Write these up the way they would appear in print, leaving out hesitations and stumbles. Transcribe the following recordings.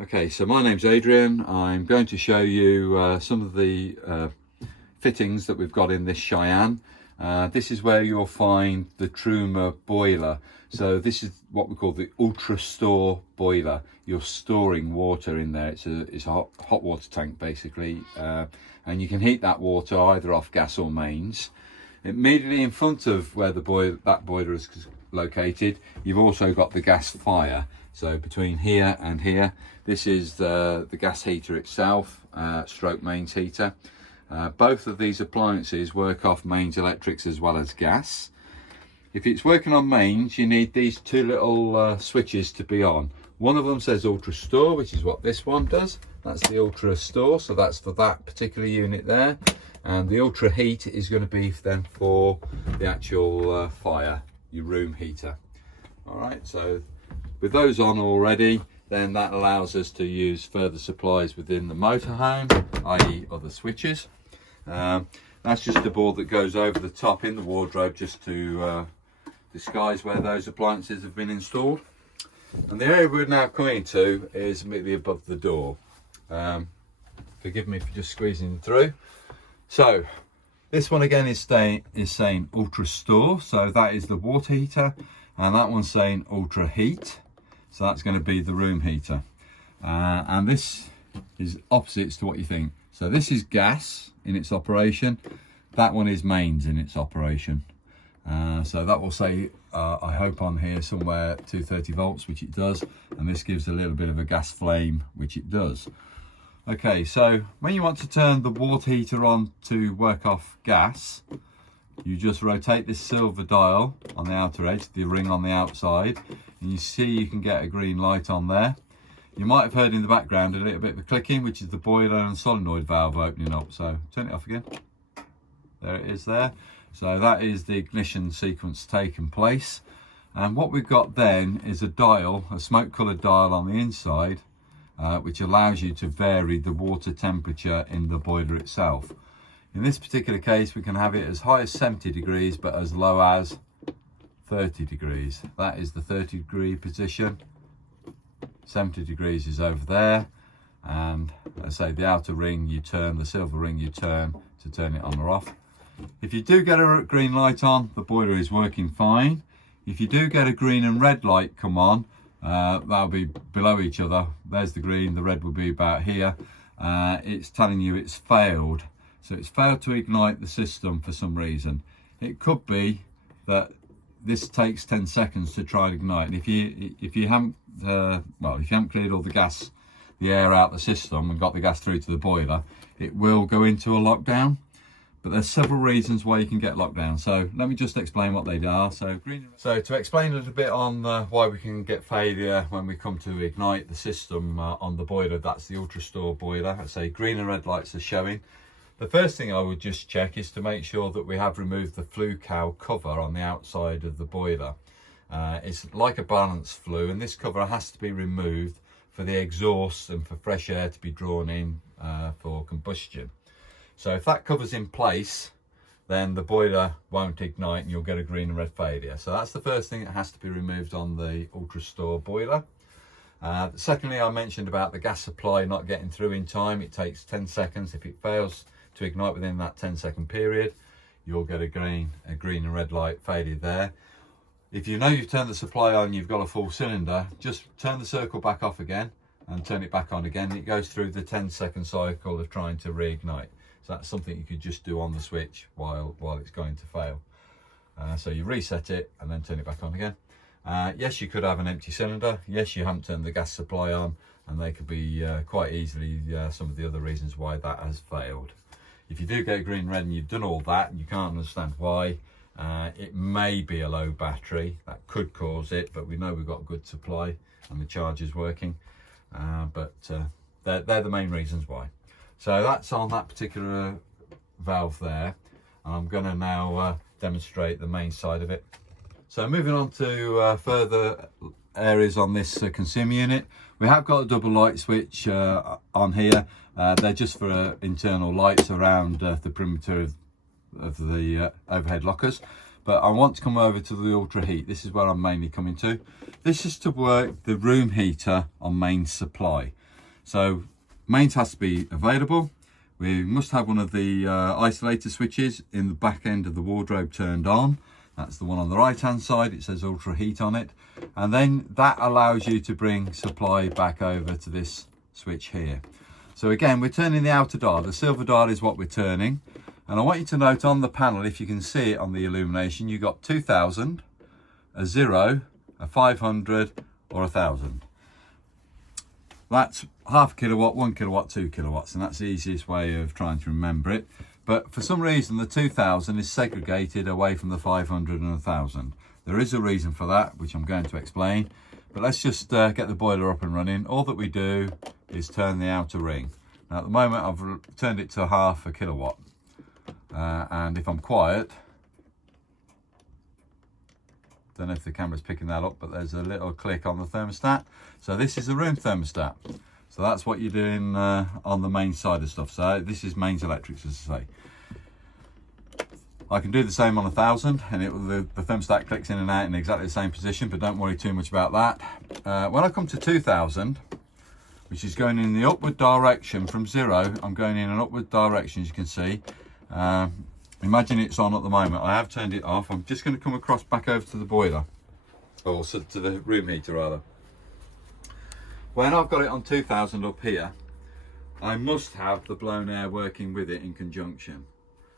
Okay, so my name's Adrian. I'm going to show you some of the fittings that we've got in this Cheyenne. This is where you'll find the Truma boiler. So this is what we call the Ultrastore boiler. You're storing water in there. It's a hot water tank basically, and you can heat that water either off gas or mains. Immediately in front of where the boiler is located, you've also got the Gasifier. So between here and here, this is the gas heater itself, stroke mains heater. Both of these appliances work off mains electrics as well as gas. If it's working on mains, you need these two little switches to be on. One of them says Ultrastore, which is what this one does. That's the Ultrastore, so that's for that particular unit there. And the Ultraheat is going to be then for the actual fire, your room heater. All right, so with those on already, then that allows us to use further supplies within the motorhome, i.e. other switches. That's just a board that goes over the top in the wardrobe just to disguise where those appliances have been installed. And the area we're now coming to is immediately above the door. Forgive me for just squeezing through. So this one again is saying Ultrastore, so that is the water heater, and that one's saying Ultraheat, so that's going to be the room heater. And this is opposites to what you think. So this is gas in its operation, that one is mains in its operation. So that will say, I hope on here somewhere 230 volts, which it does, and this gives a little bit of a gas flame, which it does. Okay, so when you want to turn the water heater on to work off gas, you just rotate this silver dial on the outer edge, the ring on the outside, and you see you can get a green light on there. You might have heard in the background a little bit of a clicking, which is the boiler and solenoid valve opening up. So turn it off again. There it is there. So that is the ignition sequence taking place. And what we've got then is a dial, a smoke coloured dial on the inside, which allows you to vary the water temperature in the boiler itself. In this particular case, we can have it as high as 70 degrees, but as low as 30 degrees. That is the 30-degree position. 70 degrees is over there. And as I say, the outer ring you turn, the silver ring you turn to turn it on or off. If you do get a green light on, the boiler is working fine. If you do get a green and red light come on, that'll be below each other. There's the green, the red will be about here. It's telling you it's failed. So it's failed to ignite the system for some reason. It could be that this takes 10 seconds to try and ignite. And if you haven't cleared all the air out the system and got the gas through to the boiler, it will go into a lockdown. But there's several reasons why you can get locked down. So let me just explain what they are. So to explain a little bit on why we can get failure when we come to ignite the system on the boiler, that's the Ultrastore boiler. I say green and red lights are showing. The first thing I would just check is to make sure that we have removed the flue cowl cover on the outside of the boiler. It's like a balance flue, and this cover has to be removed for the exhaust and for fresh air to be drawn in for combustion. So if that cover's in place, then the boiler won't ignite and you'll get a green and red failure. So that's the first thing that has to be removed on the Ultrastore boiler. Secondly, I mentioned about the gas supply not getting through in time. It takes 10 seconds. If it fails to ignite within that 10-second period, you'll get a green and red light failure there. If you know you've turned the supply on, you've got a full cylinder, just turn the circle back off again and turn it back on again. It goes through the 10-second cycle of trying to reignite. So that's something you could just do on the switch while it's going to fail. So you reset it and then turn it back on again. Yes, you could have an empty cylinder. Yes, you haven't turned the gas supply on, and they could be quite easily some of the other reasons why that has failed. If you do get green and red and you've done all that and you can't understand why, it may be a low battery. That could cause it, but we know we've got good supply and the charge is working. They're the main reasons why. So that's on that particular valve there. And I'm going to now demonstrate the main side of it. So moving on to further areas on this consumer unit. We have got a double light switch on here. They're just for internal lights around the perimeter of the overhead lockers. But I want to come over to the Ultraheat. This is where I'm mainly coming to. This is to work the room heater on main supply. So mains has to be available. We must have one of the isolator switches in the back end of the wardrobe turned on. That's the one on the right hand side. It says Ultraheat on it. And then that allows you to bring supply back over to this switch here. So again, we're turning the outer dial. The silver dial is what we're turning. And I want you to note on the panel, if you can see it on the illumination, you've got 2000, a 0, a 500 or 1000. That's half a kilowatt, 1 kilowatt, 2 kilowatts, and that's the easiest way of trying to remember it. But for some reason, the 2000 is segregated away from the 500 and 1000. There is a reason for that, which I'm going to explain. But let's just get the boiler up and running. All that we do is turn the outer ring. Now at the moment, I've turned it to half a kilowatt. And if I'm quiet, don't know if the camera's picking that up, but there's a little click on the thermostat. So this is a room thermostat. So that's what you're doing on the main side of stuff. So this is mains electrics, as I say. I can do the same on 1000, and the thermostat clicks in and out in exactly the same position, but don't worry too much about that. When I come to 2000, which is going in the upward direction from 0, I'm going in an upward direction, as you can see. Imagine it's on at the moment. I have turned it off. I'm just going to come across back over to the boiler, or to the room heater rather. When I've got it on 2000 up here, I must have the blown air working with it in conjunction.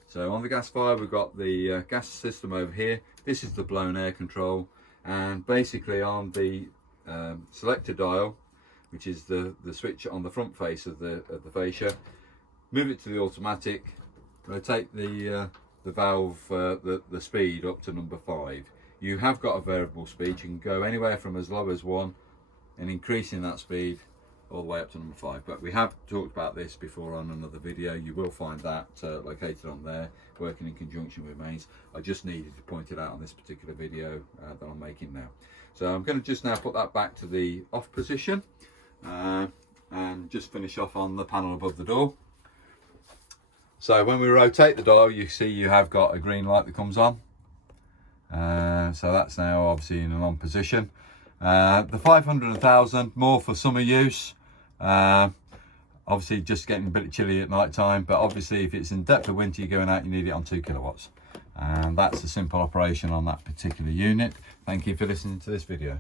So on the gasifier, we've got the gas system over here. This is the blown air control, and basically on the selector dial, which is the switch on the front face of the fascia, move it to the automatic. Rotate the valve, the speed up to number 5. You have got a variable speed. You can go anywhere from as low as 1 and increasing that speed all the way up to number 5. But we have talked about this before on another video. You will find that located on there, working in conjunction with mains. I just needed to point it out on this particular video that I'm making now. So I'm going to just now put that back to the off position and just finish off on the panel above the door. So when we rotate the dial, you see you have got a green light that comes on. So that's now obviously in an on position. The 500 and 1000, more for summer use. Obviously just getting a bit chilly at night time, but obviously if it's in depth of winter, you're going out, you need it on 2 kilowatts. And that's a simple operation on that particular unit. Thank you for listening to this video.